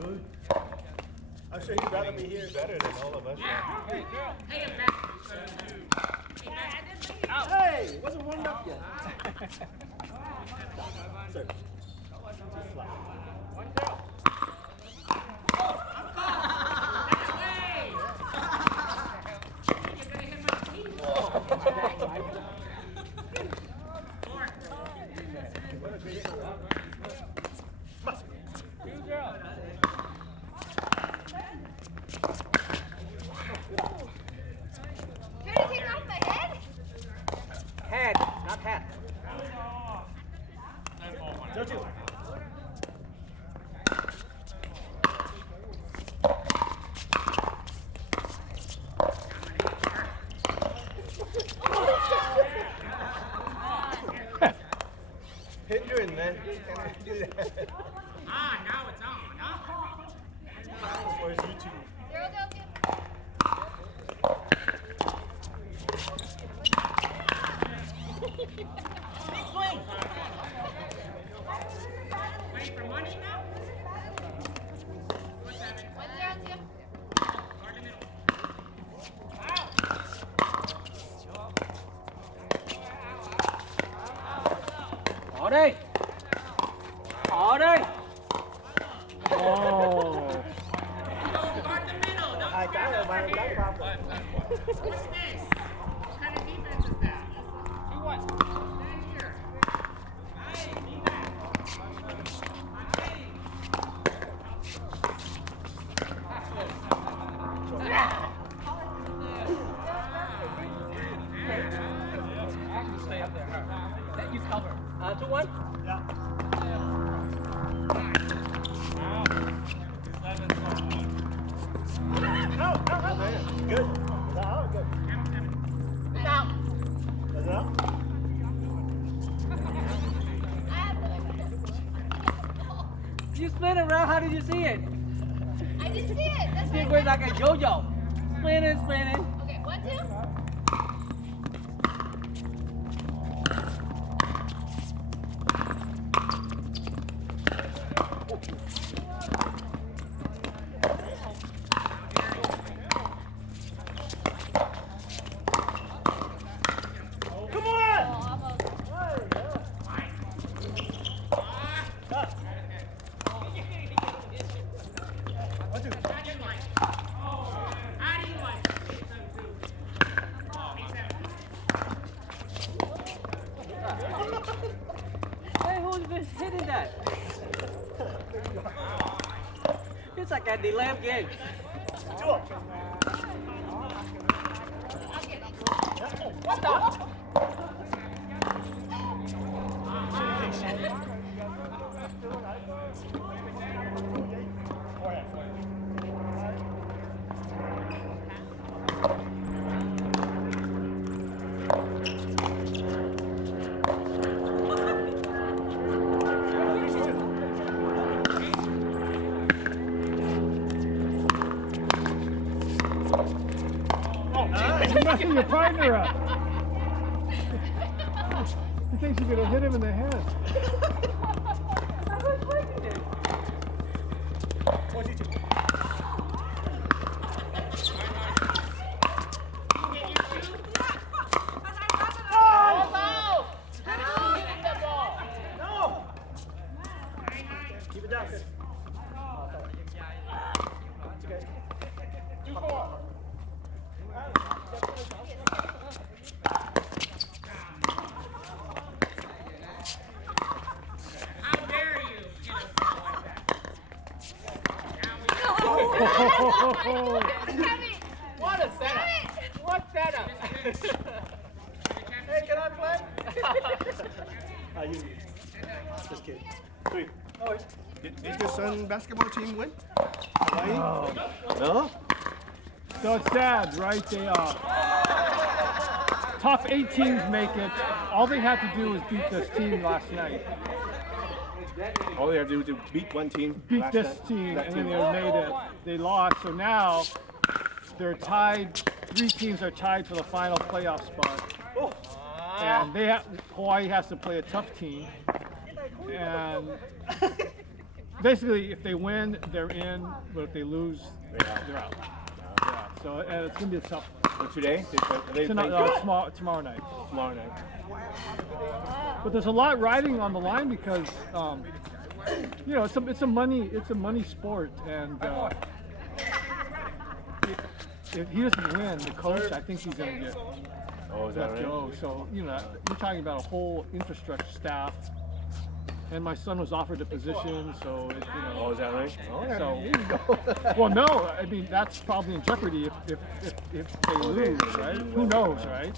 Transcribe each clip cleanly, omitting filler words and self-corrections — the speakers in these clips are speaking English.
Good. I'm sure he'd rather be here better than all of us. Hey, Hey, wasn't warmed up yet. Sir. Too flat. head, not hat. Don't you? Hindering, man. Can't do that. Now it's on, huh? Or is YouTube? Wait for money now? Ở đây. Ở đây. Oh. Hai cái rồi mà đánh vào. What's this? What kind of defense is that? Do what? Stand here. Hey, be back. Stay up there. That use cover. 2-1? Yeah. No, man. Good. Is that out? Good. It's out. Is it out? You spin around, how did you see it? I didn't see it. That's It why went like a yo-yo. Spinning, spinning. Okay, 1, 2. Come on! Almost. One, two. How do you like it? How do you like it? Hey, who's been hitting that? It's like a delayed game. Two up. What the? You're messing your partner up. He thinks you're going to hit him in the head. I was breaking it. 42. No! Keep it down. Good. It's okay. 2-4. How dare you hit a ball like that? What a setup. What setup. Hey, can I play? You. Just kidding. 3. Oh, wait. Did your son basketball team win? Hawaii? No? So it's sad, right? They top 8 teams make it. All they had to do was beat this team last night. All they have to do is beat one team. Beat last this night. team, That and then team. they made it. They lost, so now they're tied. 3 teams are tied for the final playoff spot. Oh. And Hawaii has to play a tough team. And basically, if they win, they're in, but if they lose, they're out. Yeah. So it's gonna be a tough. But today? They Tomorrow night. Tomorrow night. But there's a lot riding on the line because, you know, it's a money sport, and if he doesn't win, the coach, I think he's gonna get let go. So you know, you're talking about a whole infrastructure staff. And my son was offered a position, so it, you know. Oh, is that right? Oh, yeah. So, there you go. well, no, I mean that's probably in jeopardy if they lose, right? Who knows, right?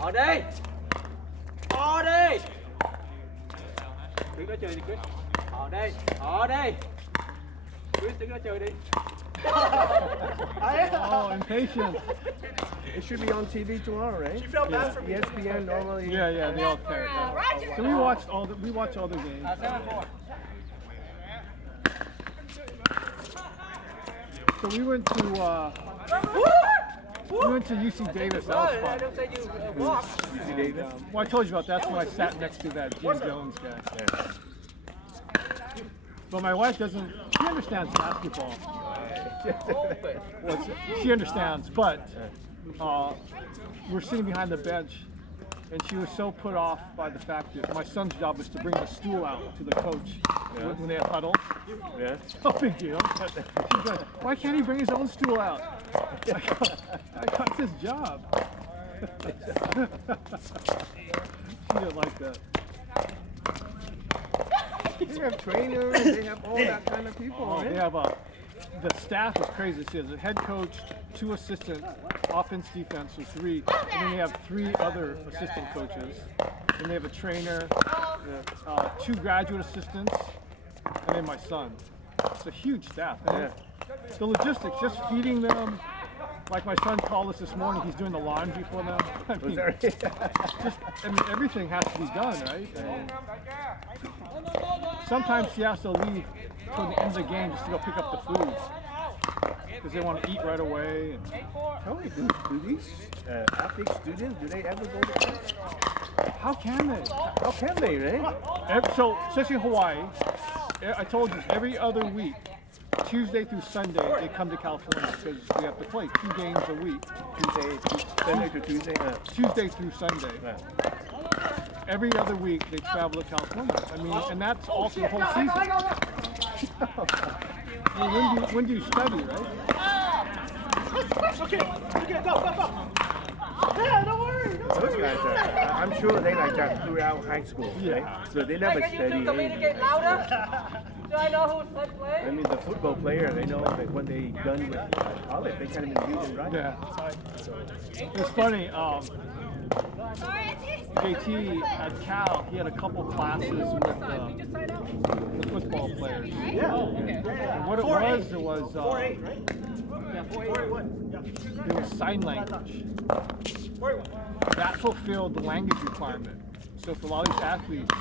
Ở đây. Ở đây. Chris đó chơi đi Chris. Ở đây. Ở đây. Chris đứng đó chơi đi. Oh, impatient. It should be on TV tomorrow, right? You felt bad for me. ESPN normally. Yeah, they all care. Roger. So we watch all the games. 7-4. So we went to UC Davis. That was I fun. don't say you walk. UC Davis. Well, I told you about that's when I sat next to that Jim Jones guy. Yeah. But my wife doesn't. She understands basketball. Well, she understands, but we're sitting behind the bench, and she was so put off by the fact that my son's job was to bring the stool out to the coach when they have huddles. Yeah. No big deal. She's like, why can't he bring his own stool out? I got this job. She didn't like that. They have trainers, they have all that kind of people, right? They have the staff is crazy. See, there's a head coach, 2 assistant, offense, defense, so 3, and then they have 3 other assistant coaches. And they have a trainer, 2 graduate assistants, and then my son. It's a huge staff. And the logistics, just feeding them. Like my son called us this morning. He's doing the laundry for them. I mean, everything has to be done, right? And sometimes she has to leave toward the end of the game just to go pick up the food because they want to eat right away. And Tell me, do these athlete students, do they ever go to class? how can they? How can they, right? So, especially in Hawaii, I told you every other week, Tuesday through Sunday, they come to California because we have to play 2 games a week. Sunday to Tuesday. Tuesday through Sunday. Every other week they travel to California. I mean, and that's all for the whole season. I mean, when do you study, right? Okay, go. Yeah, don't worry. Those guys are, I'm sure they like that throughout high school, right? So they never Can you study. communicate louder? Do I know who's first I play? mean, the football player, they know that when they done with college, they can't even read and write. Yeah. It's funny. Sorry, JT at Cal, he had a couple classes with the football players. Yeah. And what it was 4-8, right? yeah, 4-1. Yeah. it was sign language. 4-1. That fulfilled the language requirement. So for a lot of these athletes,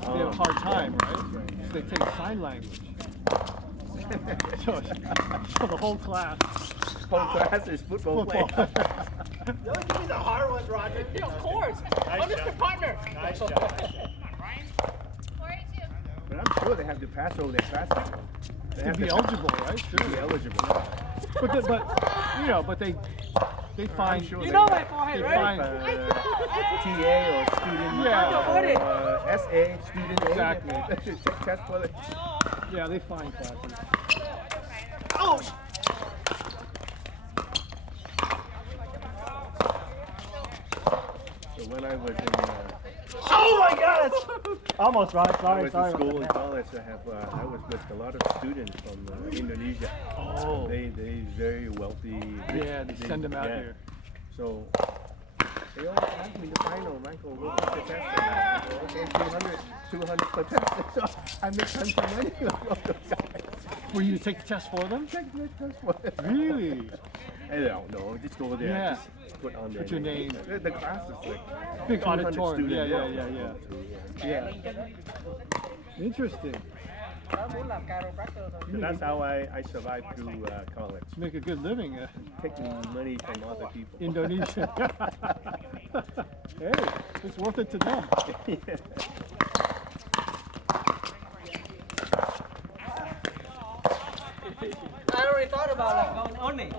they have a hard time, right? So they take sign language. so the whole class. Whole class is football players. Don't give me the hard ones, Roger. Yeah, of course. Nice I'm Mr. job. Partner. Nice job. 482. But I'm sure they have to pass all their classes. They To have be to eligible, right? be Sure. eligible. But they find sure You know my forehead, they right? find TA or student, SA, student aid. Exactly. Take test for the. yeah, they find classes. Oh! So when I was in, Oh my God! Almost right. I Sorry, was sorry. in school and college, I was with a lot of students from Indonesia. Oh. They very wealthy. Yeah, they send them out here. So they always ask me the final, Michael, we'll take the test. I go, okay, 200 per test. So I make tons of money with all those guys. For you to take the test for them? Take the test for them. Really? I don't know, just go there, Yeah. just put on their Put your name. The class is like Big 200 auditorium. students. Yeah. Yeah. Interesting. So that's how I survived through college, Make a good living. taking money from other people. Indonesia. Hey, it's worth it to them. I already thought about like going only.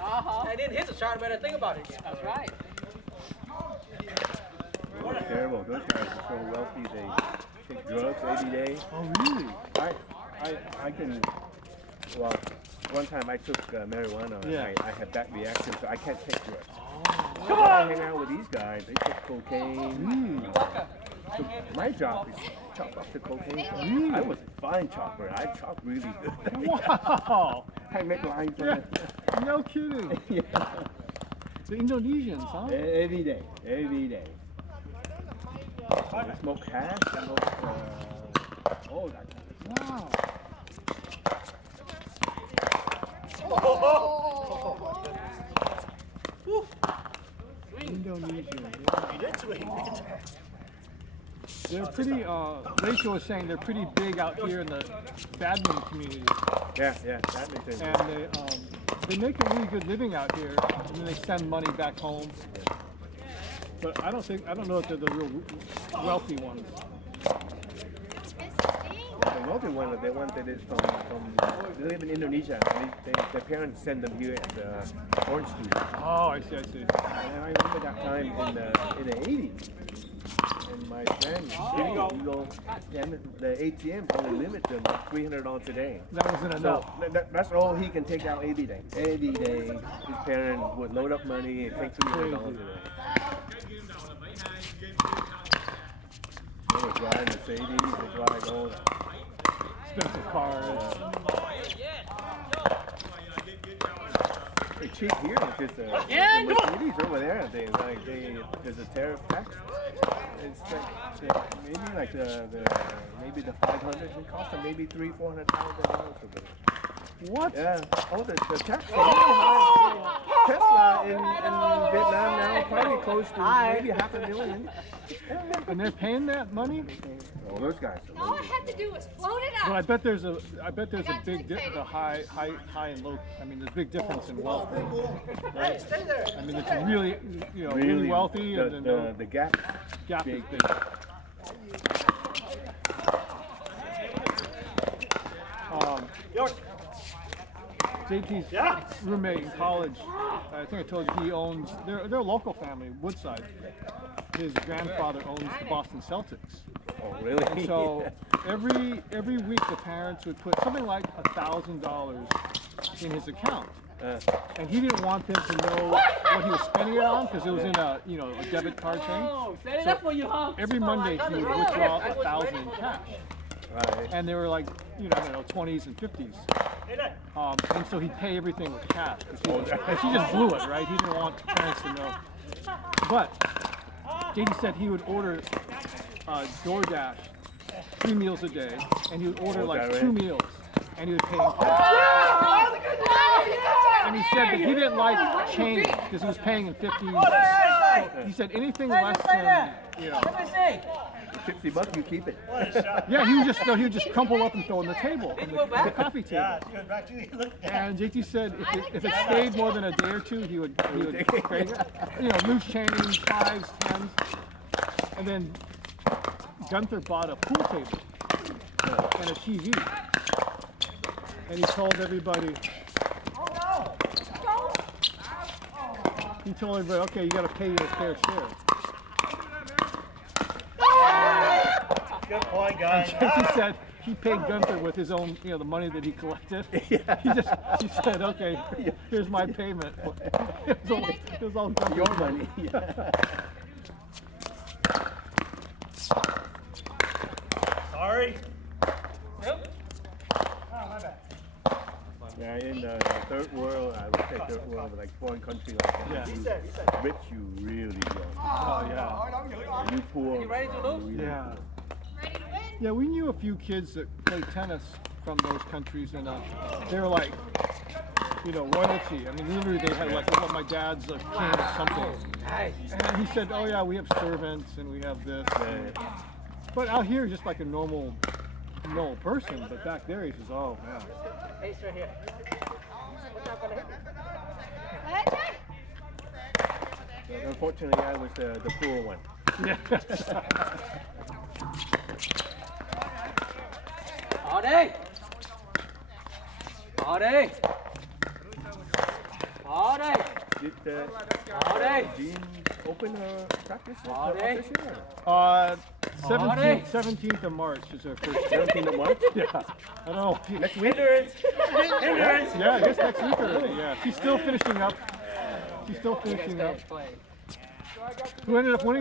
I didn't hit the shot, but I think about it. That's right. It's terrible. Those guys are so wealthy. They take drugs every day. Oh, really? I can. Well, one time I took marijuana and Yeah. I had that reaction, so I can't take drugs. Come I hang out with these guys. They take cocaine. So my job is to chop up the cocaine. I was a fine chopper. I chop really good. Wow. I make lines for Yeah. it. No kidding. Yeah. The Indonesians, huh? Every day. Every day. They smoke hash, smoke all that kind of stuff. Wow. Indonesian. Yeah. You did swing. They're pretty, Rachel was saying they're pretty big out here in the badminton community. Yeah, that makes sense. And they make a really good living out here, and then they send money back home. But I don't know if they're the real wealthy ones. The wealthy one, the one that is from they live in Indonesia. Their parents send them here at the orange juice. Oh, I see. And I remember that time in the 80s. And my friend, we go, and the ATM only limit them like $300 a day. That wasn't So enough. that's all he can take out every day. Every day, his parents would load up money and take $300 a day. They would drive Mercedes, they drive all that. Expensive cars. It's cheap here because the Mercedes over there, there's a tariff tax. It's like maybe the 500 it costs them maybe $300,000-$400,000 over there. What? Yeah. Oh, the tax is really high. Tesla in Vietnam now probably close to maybe $500,000. And they're paying that money? Oh, those guys. All I had to do was float it Well, up. I bet there's a big the high and low. I mean, there's a big difference in wealth. Right? I mean, it's really really wealthy, and then the gap gap is big. big. JT's roommate in college, I think I told you, he owns, they're a local family, Woodside. His grandfather owns the Boston Celtics. Oh, really? And so every week the parents would put something like $1,000 in his account. And he didn't want them to know what he was spending it on because it was in a debit card thing. So every Monday he would withdraw $1,000 in cash. Right. And they were like, 20s and 50s. And so he'd pay everything with cash because he just blew it, right? He didn't want parents to know. But JD said he would order DoorDash 3 meals a day, and he would order like 2 meals, and he would pay in cash. And he said that he didn't like change because he was paying in 50s. So he said anything less than, $50, you keep it. Yeah, he would just crumple up and throw on the table, on the coffee table. Yeah, she goes back to you. Look. And JT said if it stayed more than a day or two, he would trade, loose change, 5s, 10s. And then Gunther bought a pool table and a TV. And he told everybody, okay, you got to pay your fair share. Good point, guys. He said he paid Gunther with his own, the money that he collected. He said, okay, here's my payment. It was all Gunther's Your money. Sorry. Yeah, in the third world, I would say third world, like foreign country like that. Yeah. You rich, you really wealthy. Oh, yeah. You poor. You ready to lose? really Yeah. poor. Ready to win? Yeah, we knew a few kids that played tennis from those countries, and they were like, royalty. I mean, literally they had like, my dad's a king or something. And he said, oh yeah, we have servants and we have this. Yeah. But out here, just like a normal no person, but back there he says, oh man. Ace right here. What's not gonna hit? But unfortunately, I was the poor one. All day. All day. All day. Did All day. Gene open practice? All day. Uh, All day. 17th of March is our first 17th of March? Yeah. I don't know. Next week? Yeah, I guess next week already, yeah. She's still finishing up. She's still finishing up. Playing. Who ended up winning?